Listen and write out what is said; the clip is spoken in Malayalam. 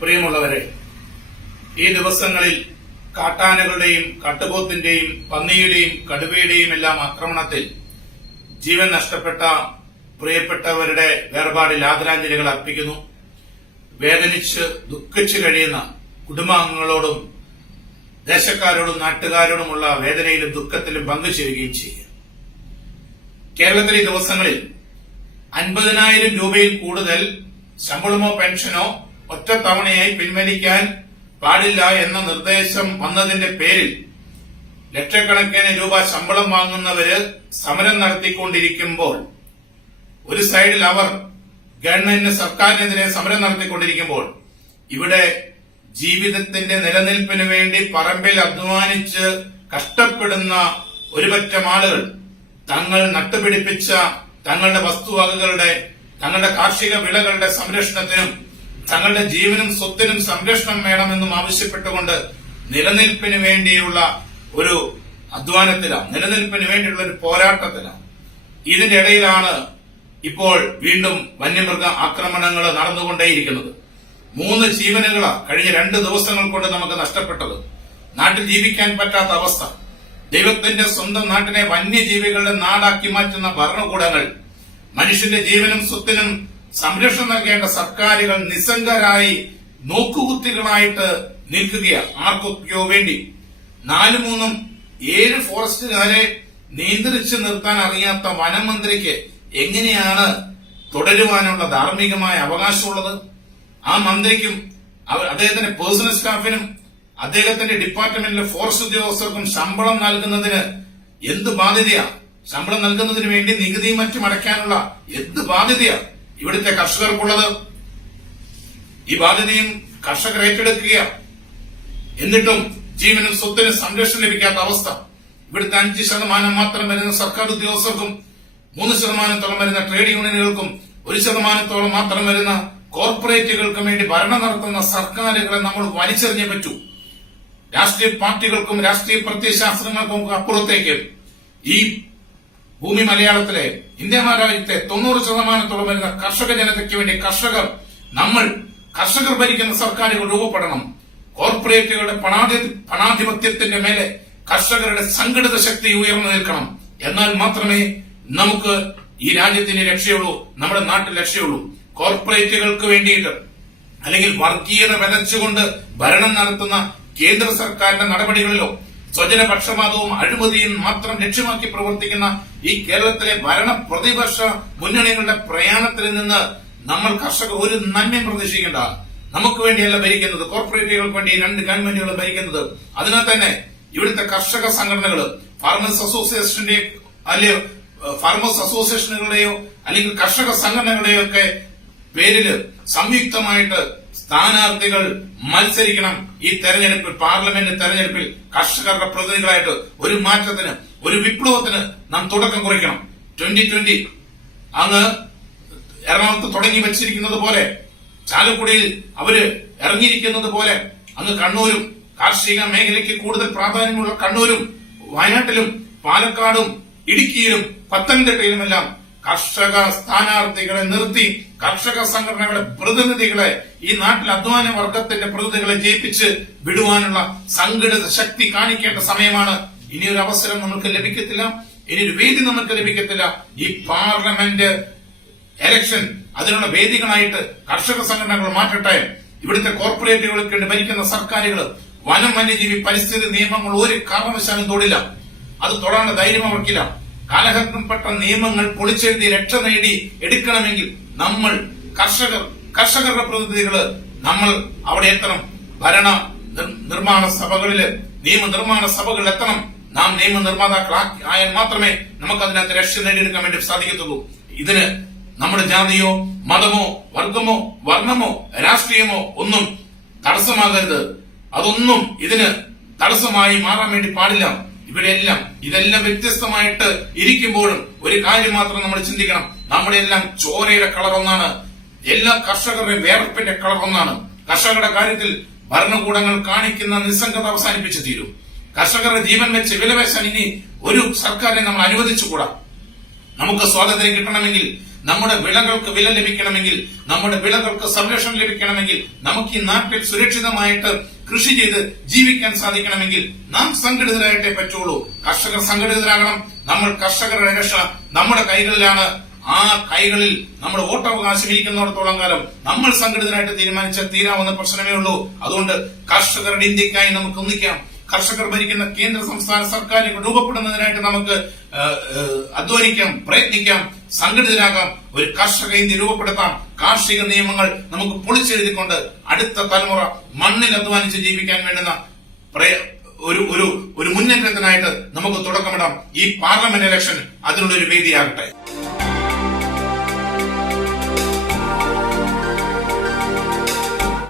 പ്രിയമുള്ളവരെ, ഈ ദിവസങ്ങളിൽ കാട്ടാനകളുടെയും കാട്ടുപോത്തിന്റെയും പന്നിയുടെയും കടുവയുടെയും എല്ലാം ആക്രമണത്തിൽ ജീവൻ നഷ്ടപ്പെട്ട പ്രിയപ്പെട്ടവരുടെ വേർപാടിൽ ആദരാഞ്ജലികൾ അർപ്പിക്കുന്നു. വേദനിച്ച് ദുഃഖിച്ചു കഴിയുന്ന കുടുംബാംഗങ്ങളോടും ദേശക്കാരോടും നാട്ടുകാരോടുമുള്ള വേദനയിലും ദുഃഖത്തിലും പങ്കുചേരുകയും ചെയ്യുക. കേരളത്തിലെ ഈ ദിവസങ്ങളിൽ 50,000 രൂപയിൽ കൂടുതൽ ശമ്പളമോ പെൻഷനോ ഒറ്റത്തവണയായി പിൻവലിക്കാൻ പാടില്ല എന്ന നിർദ്ദേശം വന്നതിന്റെ പേരിൽ ലക്ഷക്കണക്കിന് രൂപ ശമ്പളം വാങ്ങുന്നവര് സമരം നടത്തിക്കൊണ്ടിരിക്കുമ്പോൾ, ഒരു സൈഡിൽ അവർ ഗവൺമെന്റിന് സർക്കാരിനെതിരെ സമരം നടത്തിക്കൊണ്ടിരിക്കുമ്പോൾ, ഇവിടെ ജീവിതത്തിന്റെ നിലനിൽപ്പിന് വേണ്ടി പറമ്പിൽ അധ്വാനിച്ച് കഷ്ടപ്പെടുന്ന ഒരുപറ്റം ആളുകൾ തങ്ങൾ നട്ടുപിടിപ്പിച്ച തങ്ങളുടെ വസ്തുവകകളുടെ, തങ്ങളുടെ കാർഷിക വിളകളുടെ സംരക്ഷണത്തിനും തങ്ങളുടെ ജീവനും സ്വത്തിനും സംരക്ഷണം വേണമെന്നും ആവശ്യപ്പെട്ടുകൊണ്ട് നിലനിൽപ്പിന് വേണ്ടിയുള്ള ഒരു അധ്വാനത്തിലാണ്, നിലനിൽപ്പിന് വേണ്ടിയുള്ള ഒരു പോരാട്ടത്തിലാണ്. ഇതിന്റെ ഇടയിലാണ് ഇപ്പോൾ വീണ്ടും വന്യമൃഗ ആക്രമണങ്ങൾ നടന്നുകൊണ്ടേയിരിക്കുന്നത്. 3 ജീവനുകളാണ് കഴിഞ്ഞ 2 ദിവസങ്ങൾ കൊണ്ട് നമുക്ക് നഷ്ടപ്പെട്ടത്. നാട്ടിൽ ജീവിക്കാൻ പറ്റാത്ത അവസ്ഥ. ദൈവത്തിന്റെ സ്വന്തം നാട്ടിനെ വന്യജീവികളുടെ നാടാക്കി മാറ്റുന്ന ഭരണകൂടങ്ങൾ, മനുഷ്യന്റെ ജീവനും സ്വത്തിനും സംരക്ഷണം നൽകേണ്ട സർക്കാരുകൾ നിസ്സംഗരായി നോക്കുകുത്തികളായിട്ട് നിൽക്കുകയാണ് ആർക്കൊക്കെയോ വേണ്ടി. 4-7 ഫോറസ്റ്റുകാരെ നിയന്ത്രിച്ചു നിർത്താൻ അറിയാത്ത വനമന്ത്രിക്ക് എങ്ങനെയാണ് തുടരുവാനുള്ള ധാർമ്മികമായ അവകാശമുള്ളത്? ആ മന്ത്രിക്കും അദ്ദേഹത്തിന്റെ പേഴ്സണൽ സ്റ്റാഫിനും അദ്ദേഹത്തിന്റെ ഡിപ്പാർട്ട്മെന്റിലെ ഫോറസ്റ്റ് ഉദ്യോഗസ്ഥർക്കും ശമ്പളം നൽകുന്നതിന് എന്ത് ബാധ്യതയാണ്? ശമ്പളം നൽകുന്നതിന് വേണ്ടി നികുതിയും മറ്റും അടയ്ക്കാനുള്ള എന്ത് ബാധ്യതയാണ് ഇവിടുത്തെ കർഷകർക്കുള്ളത്? ഈ ബാധ്യതയും കർഷകർ ഏറ്റെടുക്കുകയാണ്. എന്നിട്ടും ജീവനും സ്വത്തിനും സംരക്ഷണം ലഭിക്കാത്ത അവസ്ഥ. ഇവിടുത്തെ 5% മാത്രം വരുന്ന സർക്കാർ ഉദ്യോഗസ്ഥർക്കും 3% വരുന്ന ട്രേഡ് യൂണിയനുകൾക്കും 1% മാത്രം വരുന്ന കോർപ്പറേറ്റുകൾക്കും വേണ്ടി ഭരണം നടത്തുന്ന സർക്കാരുകളെ നമ്മൾ വലിച്ചെറിഞ്ഞേ പറ്റൂ. രാഷ്ട്രീയ പാർട്ടികൾക്കും രാഷ്ട്രീയ പ്രത്യയശാസ്ത്രങ്ങൾക്കും അപ്പുറത്തേക്ക് ഈ ഭൂമി മലയാളത്തിലെ ഇന്ത്യ മഹാരാജ്യത്തെ 90% വരുന്ന കർഷക ജനതയ്ക്ക് വേണ്ടി കർഷകർ ഭരിക്കുന്ന സർക്കാരുകൾ രൂപപ്പെടണം. കോർപ്പറേറ്റുകളുടെ പണാധിപത്യത്തിന്റെ മേലെ കർഷകരുടെ സംഘടിത ശക്തി ഉയർന്നു നിൽക്കണം. എന്നാൽ മാത്രമേ നമുക്ക് ഈ രാജ്യത്തിന് രക്ഷയുള്ളൂ, നമ്മുടെ നാട്ടിൽ രക്ഷയുള്ളൂ. കോർപ്പറേറ്റുകൾക്ക് വേണ്ടിയിട്ട് അല്ലെങ്കിൽ വർഗീയത വിതച്ചുകൊണ്ട് ഭരണം നടത്തുന്ന കേന്ദ്ര സർക്കാരിന്റെ നടപടികളിലോ സ്വജനപക്ഷപാതവും അഴിമതിയും മാത്രം ലക്ഷ്യമാക്കി പ്രവർത്തിക്കുന്ന ഈ കേരളത്തിലെ ഭരണ പ്രതിപക്ഷ മുന്നണികളുടെ പ്രയാണത്തിൽ നിന്ന് നമ്മൾ കർഷകർ ഒരു നന്മയും പ്രതീക്ഷിക്കേണ്ട. നമുക്ക് വേണ്ടിയല്ല ഭരിക്കുന്നത്, കോർപ്പറേറ്റുകൾക്ക് വേണ്ടി 2 ഗവൺമെന്റുകൾ ഭരിക്കുന്നത്. അതിനാൽ തന്നെ ഇവിടുത്തെ കർഷക സംഘടനകൾ ഫാർമേഴ്സ് അസോസിയേഷനുകളുടെയോ അല്ലെങ്കിൽ കർഷക സംഘടനകളുടെയോ ഒക്കെ പേരില് സംയുക്തമായിട്ട് സ്ഥാനാർത്ഥികൾ മത്സരിക്കണം. ഈ തെരഞ്ഞെടുപ്പിൽ, പാർലമെന്റ് തെരഞ്ഞെടുപ്പിൽ കർഷകരുടെ പ്രതിനിധികളായിട്ട് ഒരു മാറ്റത്തിന്, ഒരു വിപ്ലവത്തിന് നാം തുടക്കം കുറിക്കണം. 2020 അങ്ങ് എറണാകുളത്ത് തുടങ്ങി വെച്ചിരിക്കുന്നത് പോലെ, ചാലക്കുടിയിൽ അവര് ഇറങ്ങിയിരിക്കുന്നത് പോലെ, അങ്ങ് കണ്ണൂരും കാർഷിക മേഖലയ്ക്ക് കൂടുതൽ പ്രാധാന്യമുള്ള കണ്ണൂരും വയനാട്ടിലും പാലക്കാടും ഇടുക്കിയിലും പത്തനംതിട്ടയിലുമെല്ലാം കർഷക സ്ഥാനാർത്ഥികളെ നിർത്തി കർഷക സംഘടനകളുടെ പ്രതിനിധികളെ, ഈ നാട്ടിൽ അധ്വാന വർഗത്തിന്റെ പ്രതിനിധികളെ ജയിപ്പിച്ച് വിടുവാനുള്ള സംഘടിത ശക്തി കാണിക്കേണ്ട സമയമാണ്. ഇനിയൊരു അവസരം നമുക്ക് ലഭിക്കത്തില്ല, ഇനിയൊരു വേദി നമുക്ക് ലഭിക്കത്തില്ല. ഈ പാർലമെന്റ് എലക്ഷൻ അതിനുള്ള വേദികളായിട്ട് കർഷക സംഘടനകൾ മാറ്റട്ടെ. ഇവിടുത്തെ കോർപ്പറേറ്റുകൾക്ക് വേണ്ടി ഭരിക്കുന്ന സർക്കാരുകൾ വനം, വന്യജീവി, പരിസ്ഥിതി നിയമങ്ങൾ ഒരു കാരണവശാലും തൊടില്ല. അത് തൊടാനുള്ള ധൈര്യം അവർക്കില്ല. കാലഘട്ടപ്പെട്ട നിയമങ്ങൾ പൊളിച്ചെഴുതി രക്ഷ നേടി എടുക്കണമെങ്കിൽ നമ്മൾ കർഷകരുടെ പ്രതിനിധികള് നമ്മൾ അവിടെ എത്തണം. ഭരണ നിർമ്മാണ സഭകളില്, നിയമനിർമ്മാണ സഭകളിൽ എത്തണം. നാം നിയമനിർമ്മാതാക്കളായാൽ മാത്രമേ നമുക്ക് അതിനകത്ത് രക്ഷ നേടിയെടുക്കാൻ വേണ്ടി സാധിക്കത്തുള്ളൂ. ഇതിന് നമ്മുടെ ജാതിയോ മതമോ വർഗമോ വർണ്ണമോ രാഷ്ട്രീയമോ ഒന്നും തടസ്സമാകരുത്. അതൊന്നും ഇതിന് തടസ്സമായി മാറാൻ വേണ്ടി പാടില്ല. ഇതെല്ലാം വ്യത്യസ്തമായിട്ട് ഇരിക്കുമ്പോഴും ഒരു കാര്യം മാത്രം നമ്മൾ ചിന്തിക്കണം. നമ്മുടെ എല്ലാം ചോരയുടെ കളർ ഒന്നാണ്, എല്ലാ കർഷകരുടെയും വേർപ്പിന്റെ കളർ ഒന്നാണ്. കർഷകരുടെ കാര്യത്തിൽ ഭരണകൂടങ്ങൾ കാണിക്കുന്ന നിസ്സംഗത അവസാനിപ്പിച്ചു തീരും. കർഷകരുടെ ജീവൻ വെച്ച് വിലപേശാൻ ഇനി ഒരു സർക്കാരിനെ നമ്മൾ അനുവദിച്ചുകൂടാ. നമുക്ക് സ്വാതന്ത്ര്യം കിട്ടണമെങ്കിൽ നമ്മുടെ വിളകൾക്ക് വില ലഭിക്കണമെങ്കിൽ, നമ്മുടെ വിളകൾക്ക് സംരക്ഷണം ലഭിക്കണമെങ്കിൽ, നമുക്ക് ഈ നാട്ടിൽ സുരക്ഷിതമായിട്ട് കൃഷി ചെയ്ത് ജീവിക്കാൻ സാധിക്കണമെങ്കിൽ നാം സംഘടിതരായിട്ടേ പറ്റുള്ളൂ. കർഷകർ സംഘടിതരാകണം. നമ്മൾ കർഷകരുടെ രക്ഷ നമ്മുടെ കൈകളിലാണ്. ആ കൈകളിൽ നമ്മുടെ വോട്ടവകാശം ഇരിക്കുന്നിടത്തോളം കാലം നമ്മൾ സംഘടിതരായിട്ട് തീരുമാനിച്ചാൽ തീരാവുന്ന പ്രശ്നമേ ഉള്ളൂ. അതുകൊണ്ട് കർഷകരുടെ ഇന്ത്യക്കായി നമുക്ക് ഒന്നിക്കാം. കർഷകർ ഭരിക്കുന്ന കേന്ദ്ര സംസ്ഥാന സർക്കാരുകൾ രൂപപ്പെടുന്നതിനായിട്ട് നമുക്ക് അധ്വാനിക്കാം, പ്രയത്നിക്കാം, സംഘടിതരാകാം. ഒരു കർഷക ഇന്ത്യ രൂപപ്പെടുത്താം. കാർഷിക നിയമങ്ങൾ നമുക്ക് പൊളിച്ചെഴുതിക്കൊണ്ട് അടുത്ത തലമുറ മണ്ണിൽ അധ്വാനിച്ച് ജീവിക്കാൻ വേണ്ടുന്ന ഒരു മുന്നേറ്റത്തിനായിട്ട് നമുക്ക് തുടക്കമിടാം. ഈ പാർലമെന്റ് ഇലക്ഷൻ അതിനുള്ളൊരു വേദിയാകട്ടെ.